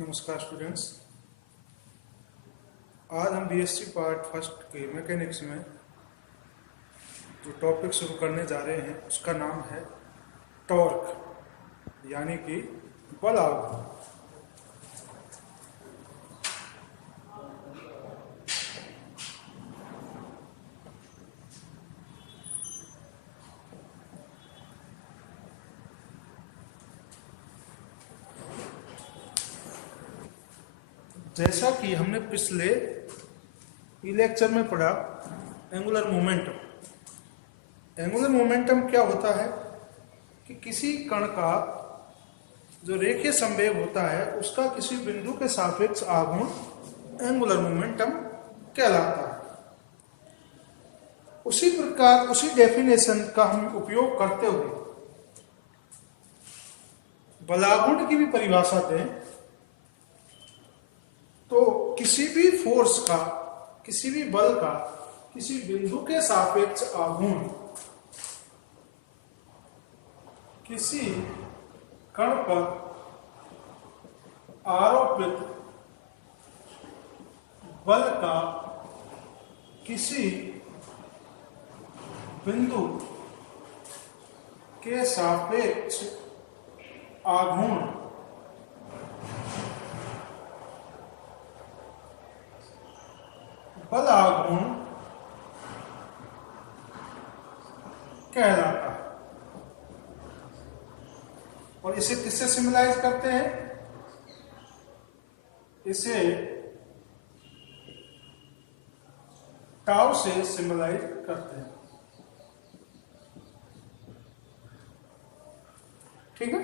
नमस्कार स्टूडेंट्स। आज हम बीएससी पार्ट फर्स्ट के मैकेनिक्स में जो टॉपिक शुरू करने जा रहे हैं उसका नाम है टॉर्क यानी कि बल आघूर्ण। जैसा कि हमने पिछले लेक्चर में पढ़ा एंगुलर मोमेंटम। एंगुलर मोमेंटम क्या होता है कि किसी कण का जो रेखीय संवेग होता है उसका किसी बिंदु के सापेक्ष आघूर्ण एंगुलर मोमेंटम कहलाता है। उसी प्रकार उसी डेफिनेशन का हम उपयोग करते हुए बलाघूर्ण की भी परिभाषा दें तो किसी भी फोर्स का, किसी भी बल का किसी बिंदु के सापेक्ष आघूर्ण किसी कण पर आरोपित बल का किसी बिंदु के सापेक्ष आघूर्ण बल आघूर्ण कहलाता है। और इसे किससे सिमिलाइज करते हैं? इसे टाउ से सिमिलाइज करते हैं। ठीक है।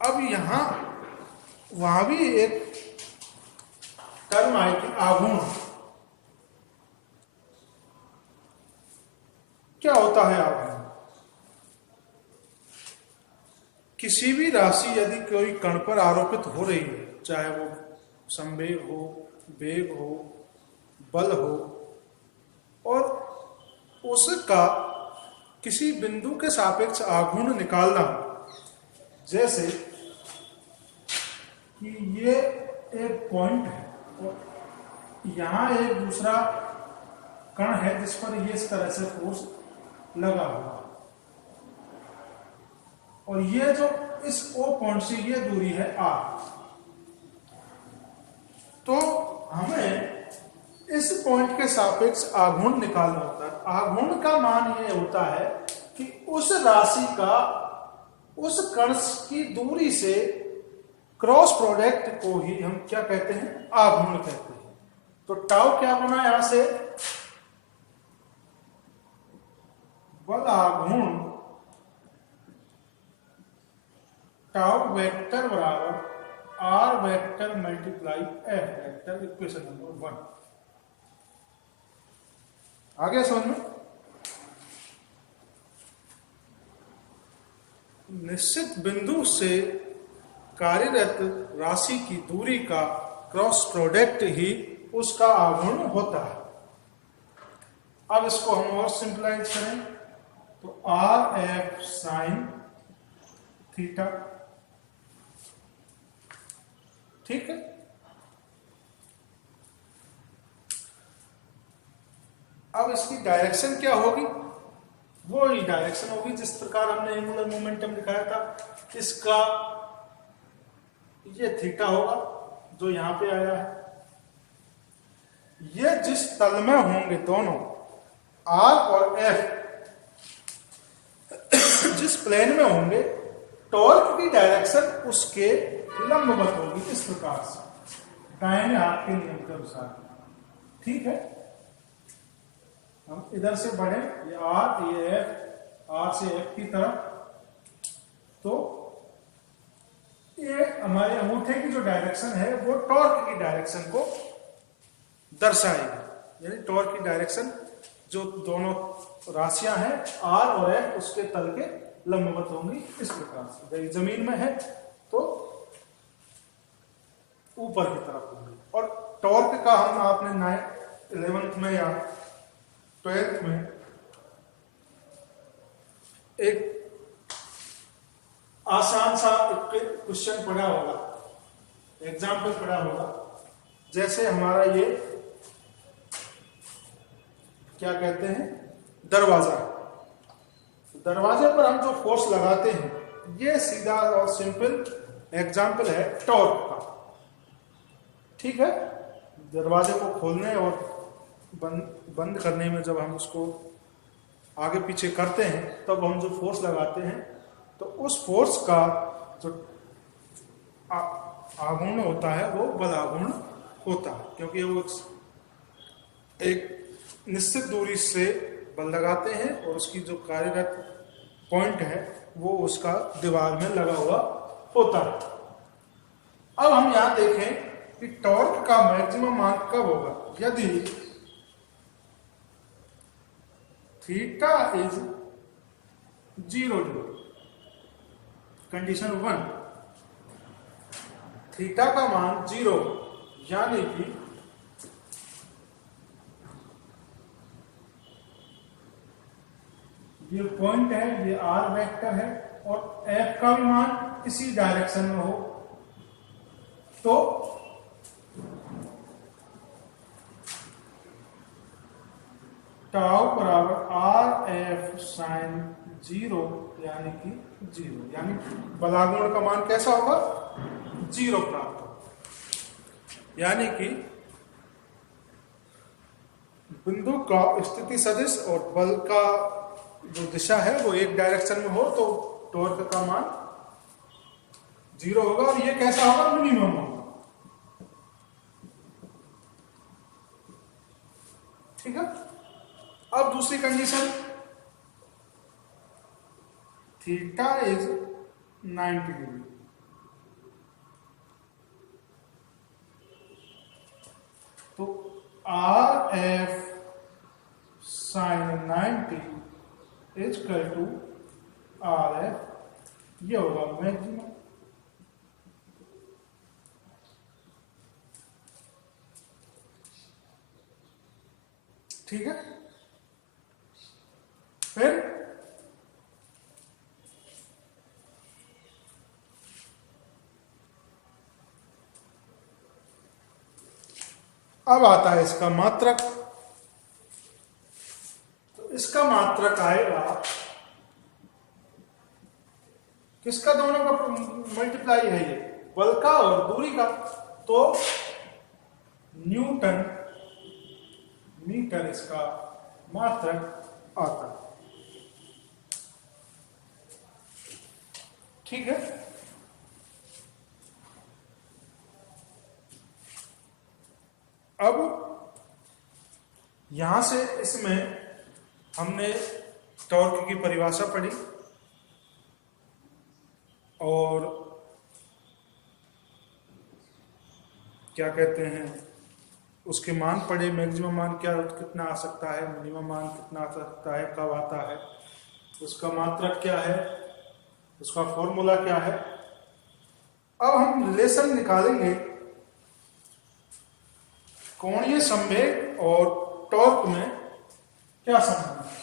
अब यहां वहां भी एक टर्म आई कि आघूर्ण क्या होता है। आघूर्ण किसी भी राशि यदि कोई कण पर आरोपित हो रही है, चाहे वो संवेग हो, वेग हो, बल हो, और उसका किसी बिंदु के सापेक्ष आघूर्ण निकालना हो, जैसे कि ये एक पॉइंट है और यहां एक दूसरा कण है जिस पर ये इस तरह से फोर्स लगा हुआ, और ये जो इस O पॉइंट से ये दूरी है R, तो हमें इस पॉइंट के सापेक्ष आघूर्ण निकालना होता है। आघूर्ण का मान ये होता है कि उस राशि का उस कण की दूरी से क्रॉस प्रोडक्ट को ही हम क्या कहते हैं? आघूर्ण कहते हैं। तो टाउ क्या बना यहां से? बल आघूर्ण टाउ वेक्टर बराबर R vector multiply F vector, equation number 1। आ गया समझ में? निश्चित बिंदु से कार्यरत राशि की दूरी का क्रॉस प्रोडक्ट ही उसका आघूर्ण होता है। अब इसको हम और सिंपलाइज करें तो आर एफ साइन थीटा। ठीक है। अब इसकी डायरेक्शन क्या होगी? वो ही डायरेक्शन होगी जिस प्रकार हमने एंगुलर मोमेंटम दिखाया था। इसका ये थीटा होगा जो यहां पे आया है। ये जिस तल में होंगे दोनों आर और एफ जिस प्लेन में होंगे, टॉर्क की डायरेक्शन उसके लंबवत होगी इस प्रकार से, दाहिने हाथ के नियम के अनुसार। ठीक है। हम इधर से बढ़े, ये आर, ये एफ, आर से एफ की तरफ, तो ये हमारे अंगूठे की जो डायरेक्शन है वो टॉर्क की डायरेक्शन को दर्शाएगी। यानी टॉर्क की डायरेक्शन जो दोनों राशियां हैं आर और एफ उसके तल के लंबवत होंगी इस प्रकार से। जमीन में है तो ऊपर की तरफ होंगी। और टॉर्क का हम आपने 11th में या 12th में एक आसान सा क्वेश्चन पढ़ा होगा, एग्जाम्पल पढ़ा होगा। जैसे हमारा ये क्या कहते हैं, दरवाजा। दरवाजे पर हम जो फोर्स लगाते हैं, ये सीधा और सिंपल एग्जाम्पल है टॉर्क का। ठीक है, दरवाजे को खोलने और बंद करने में जब हम उसको आगे पीछे करते हैं तब हम जो फोर्स लगाते हैं, तो उस फोर्स का जो आघूर्ण होता है वो बल आघूर्ण होता है, क्योंकि वो एक निश्चित दूरी से बल लगाते हैं और उसकी जो कार्यरत पॉइंट है वो उसका दीवार में लगा हुआ होता है। अब हम यहां देखें कि टॉर्क का मैक्सिमम मान कब होगा। यदि थीटा इज 0, कंडीशन 1, थीटा का मान 0, यानी कि ये पॉइंट है, ये आर वेक्टर है और एफ का भी मान इसी डायरेक्शन में हो, तो टाउ बराबर आर एफ साइन 0, यानी कि 0, यानी बलागुण का मान कैसा होगा, 0 प्राप्त होगा। यानी कि बिंदु का स्थिति सदिश और बल का जो दिशा है वो एक डायरेक्शन में हो, तो टॉर्क का मान 0 होगा और ये कैसा होगा, मिनिमम होगा। ठीक है, अब दूसरी कंडीशन, थीटा इज 90 डिग्री, तो R F sine 90 is equal to R F, ये होगा मैक्सिमम। ठीक है, फिर अब आता है इसका मात्रक। तो इसका मात्रक आएगा किसका, दोनों का मल्टीप्लाई है ये, बल का और दूरी का, तो न्यूटन मीटर इसका मात्रक आता है। ठीक है, अब यहां से इसमें हमने टॉर्क की परिभाषा पढ़ी और क्या कहते हैं उसके मान पढ़े, मैक्सिमम मान क्या कितना आ सकता है, मिनिमम मान कितना आ सकता है, कब आता है, उसका मात्रक क्या है, उसका फॉर्मूला क्या है। अब हम रिलेशन निकालेंगे कोणीय संवेग और टॉर्क में क्या संबंध है।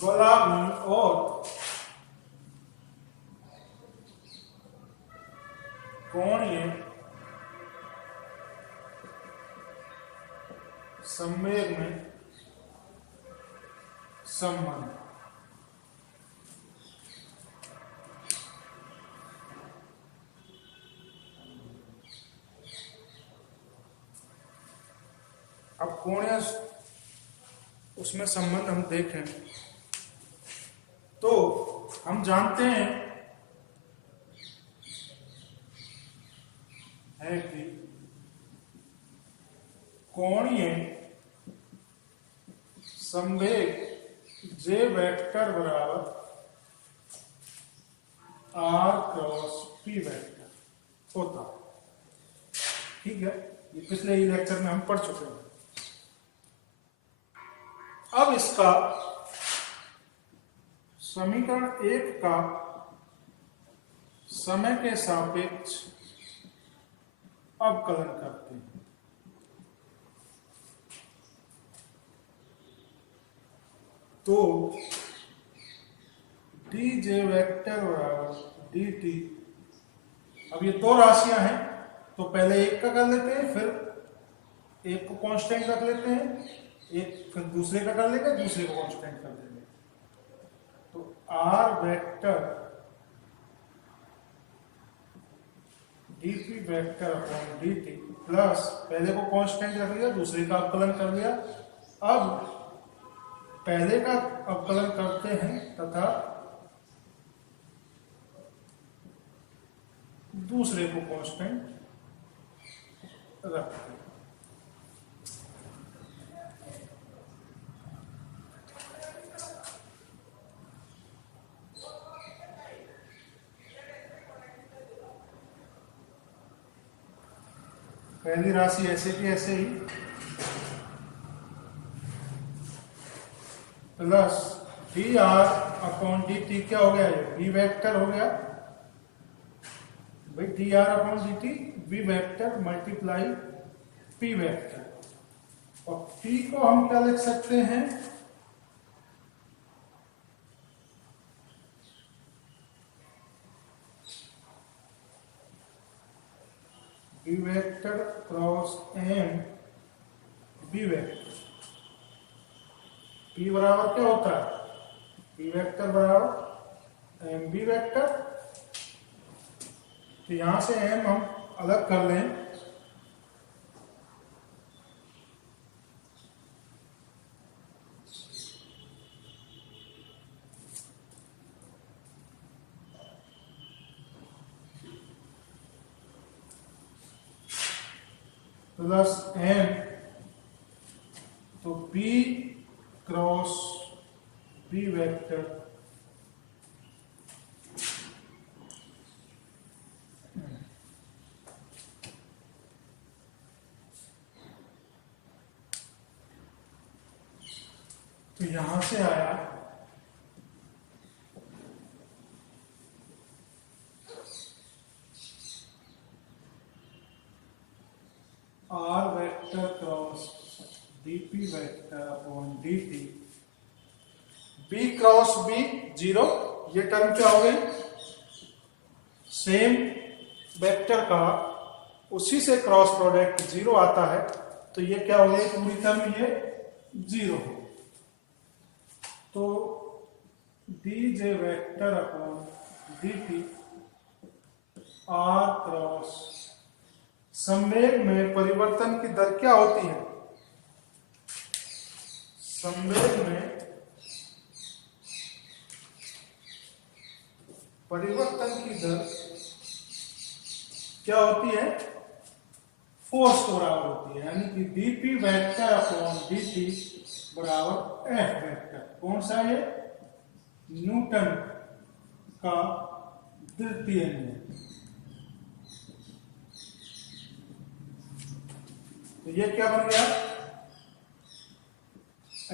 गोलार्ध और कोणीय संवेग में संबंध। अब कोणीय उसमें संबंध हम देखें तो हम जानते हैं कि कोणीय संवेग जे वेक्टर बराबर आर क्रॉस पी वेक्टर होता है। ठीक है, ये पिछले ही लेक्चर में हम पढ़ चुके हैं। अब इसका समीकरण 1 का समय के सापेक्ष अवकलन करते हैं। तो डी जे वेक्टर बराबर डी टी, अब ये दो राशियां हैं तो पहले एक का कर लेते हैं, फिर एक को कांस्टेंट रख लेते हैं, एक फिर दूसरे का कर लेंगे, दूसरे को कांस्टेंट कर देंगे। तो R vector D P vector upon D T plus पहले को कांस्टेंट रख लिया, दूसरे का अवकलन कर लिया। अब पहले का अवकलन करते हैं तथा दूसरे को कांस्टेंट रखते हैं। पहली राशि ऐसे की ऐसे ही plus D R upon D T क्या हो गया, ये बी वेक्टर हो गया भाई, D R upon D T B vector multiply P vector. और पी को हम क्या लिख सकते हैं, B vector cross M B vector. P बराबर क्या होता है, पी वेक्टर बराबर एम बी वेक्टर। तो यहां से एम हम अलग कर लें, प्लस एम, तो बी क्रॉस बी वेक्टर तो यहां से आया R vector cross DP vector upon D T, B cross B zero, ये टर्म क्या हो गई, सेम वेक्टर का उसी से क्रॉस प्रोडक्ट जीरो आता है, तो ये क्या हो गई पूरी टर्म ये जीरो हो। तो D J vector upon D T R cross, संवेग में परिवर्तन की दर क्या होती है, संवेग में परिवर्तन की दर क्या होती है, फोर्स के बराबर होती है, यानी कि DP vector upon D T बराबर एफ वेक्टर। कौन सा है, न्यूटन का द्वितीय नियम। तो ये क्या बन गया,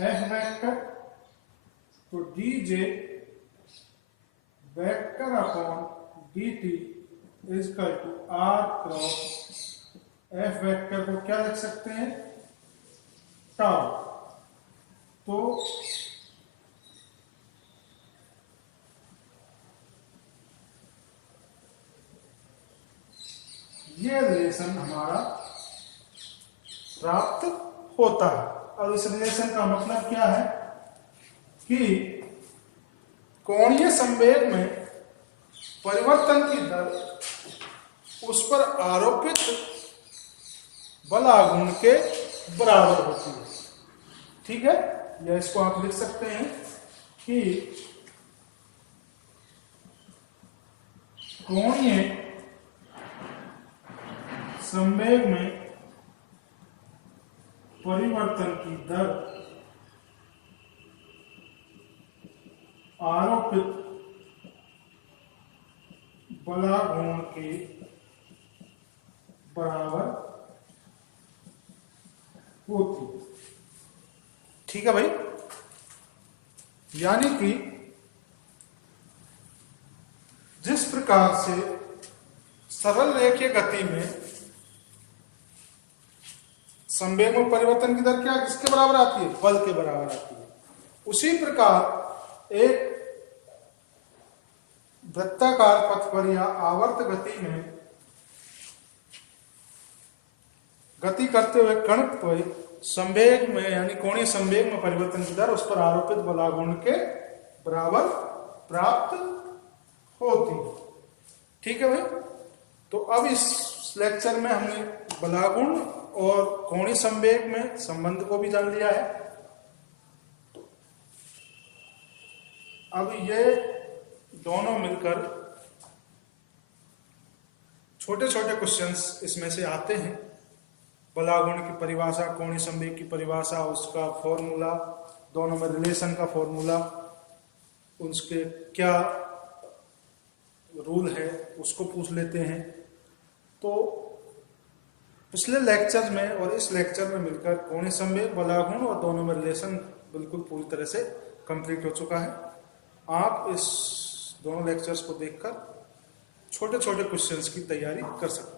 एफ वेक्टर, तो D J vector upon D T is equal to R cross F vector को क्या लिख सकते हैं, टाउ। तो ये रिलेशन हमारा प्राप्त होता है। और इस रिलेशन का मतलब क्या है कि कोणीय संवेग में परिवर्तन की दर उस पर आरोपित बल आघूर्ण के बराबर होती है। ठीक है, या इसको आप लिख सकते हैं कि कोणीय संवेग में परिवर्तन की दर आरोपित बलाघूर्ण के बराबर होती। ठीक है भाई। यानी कि जिस प्रकार से सरल रेखीय गति में संवेग में परिवर्तन की दर क्या किसके बराबर आती है? बल के बराबर आती है। उसी प्रकार एक वृत्ताकार पथ पर या आवर्त गति में गति करते हुए कण पर संवेग में यानी कोणीय संवेग में परिवर्तन की दर उस पर आरोपित बलागुण के बराबर प्राप्त होती है। ठीक है भाई। तो अब इस लेक्चर में हमने बलागुण और कोणीय संवेग में संबंध को भी जान लिया है। तो अब ये दोनों मिलकर छोटे छोटे क्वेश्चंस इसमें से आते हैं। बलागुण की परिभाषा, कोणीय संवेग की परिभाषा, उसका फॉर्मूला, दोनों में रिलेशन का फॉर्मूला, उसके क्या रूल है उसको पूछ लेते हैं। तो पिछले लेक्चर में और इस लेक्चर में मिलकर कोणीय संवेग, बलागुण और दोनों में रिलेशन बिल्कुल पूरी तरह से कंप्लीट हो चुका है। आप इस दोनों लेक्चर्स को देखकर छोटे छोटे क्वेश्चंस की तैयारी कर सकते हैं।